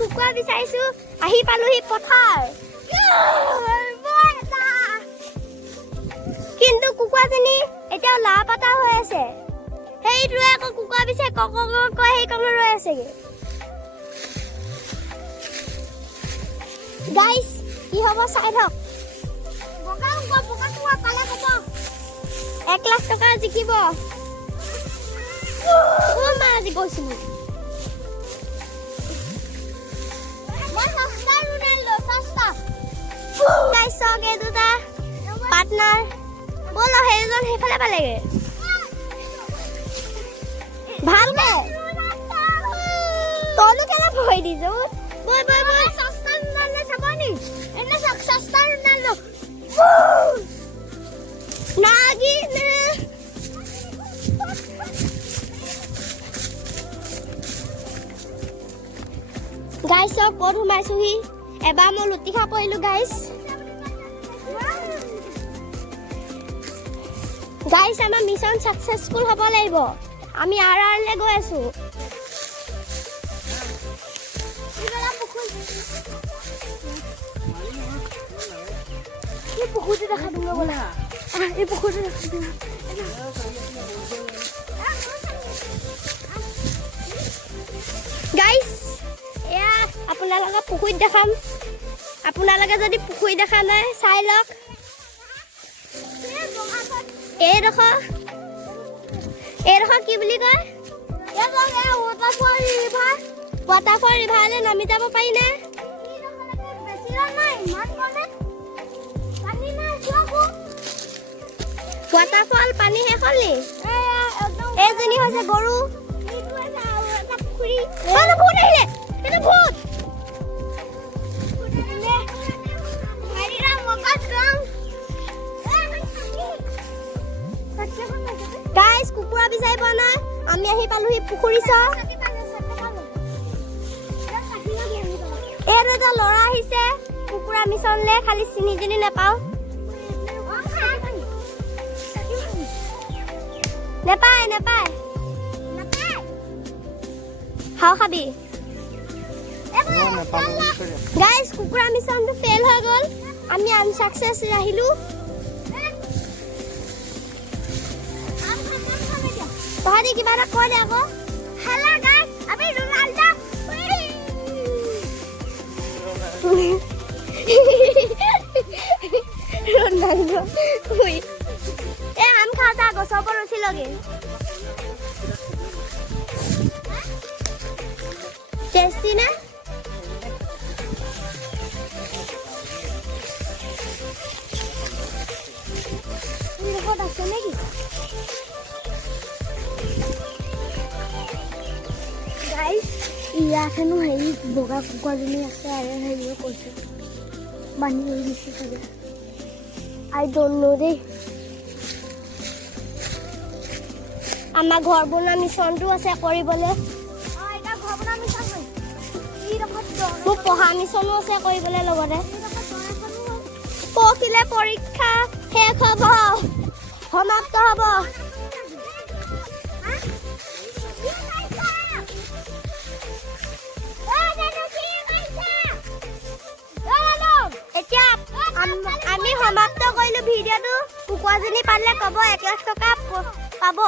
কুকুৰা বিচাৰিছো আহি পালোহি পথাৰ কিন্তু কুকুৰাজনী এতিয়া লাপাতা হৈ আছে সেইটোৱে আকৌ কুকুৰা বিচাৰি কক কৈ সেই কম ৰৈ আছেগে গাইস কি হ'ব চাই থাকক বগা পালে ক'ব 1 লাখ টকা জিকিব মা আজি গৈছিলো গাইস সগে দুটা পাৰ্টনাৰ বলো হেজন হেফালে পালেগে ভালকে তলু কেনে ভই দিছো বই বই বই সস্তা নালে চাবানি এনে সস্তা নালো নাগি না গাইস সব ক'ত সোমাইছোহি এবাৰ মই লুটি খা পৰিলো গাইস গাইস আমাৰ মিশন সাকসেসফুল হ'ব লাগিব আমি আৰআৰলে গৈ আছো এই পুখুৰী দেখা দিম বলা এই পুখুৰী দেখা দিম গাইস এয়া আপোনালোকে পুখুৰী দেখাম আপোনালোকে যদি পুখুৰী দেখা নাই চাই লওক এই দেখো কি বুলি কয় ৱাটাৰফল ৰিভাৰলে নামি যাব পাৰি নে ৱাটাৰফল পানী শেষ হ'ল নি এইজনী হৈছে গৰু ভূত আহিলে এইটো ভূত গাইস কুকুৰা বিচাৰি পোৱা নাই আমি আহি পালোহি পুখুৰী চা এটা ল'ৰা আহিছে কুকুৰা মিছনলে খালি চিনিজনী নাপাও নেপায় হাও খাবি গাইস কুকুৰা মিছনটো ফেল হৈ গ'ল আমি আনসাকসেস আহিলো তহঁতি কিবা এটা কৈ দে আকৌ হেলা গাইস আমি রোনাল্ডো রোনাল্ডো উই এ আম খাতা গছৰ পৰা উঠিলগে টেষ্টি না দেখত আছে নেকি গাইস ইয়াখনো হেৰি বগা কুকুৰাজনী আছে আৰু হেৰিও কৈছে বান্ধি লৈ দিছে চাগে আই ডোন্ট নো দেই আমাৰ ঘৰ বনোৱা মিছনটো আছে কৰিবলৈ মোৰ পঢ়া মিছনো আছে কৰিবলৈ লগতে পঢ়িলে পৰীক্ষা শেষ হ'ব সমাপ্ত হ'ব এতিয়া আমি সমাপ্ত কৰিলো ভিডিঅ'টো কুকুৰাজনী পালে ক'ব 1 লাখ টকা পাব